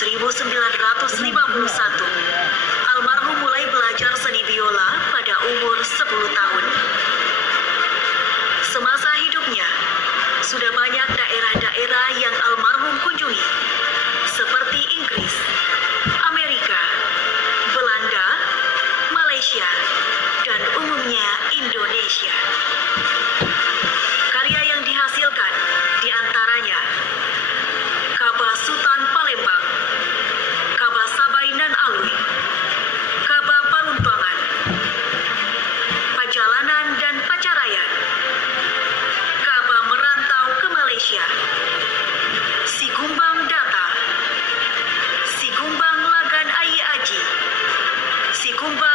1951, almarhum mulai belajar seni biola pada umur 10 tahun. Semasa hidupnya, sudah banyak daerah-daerah yang almarhum kunjungi, seperti Inggris, Amerika, Belanda, Malaysia, dan umumnya Indonesia. Karya yang dihasilkan diantaranya Kaba Sutan Palembang, Kaba Sabainan Alui, Kaba Paruntuangan, Pajalanan dan Pacarayan, Kaba Merantau ke Malaysia, Sigumbang Data, Sigumbang Lagan Ayi Aji, Sigumbang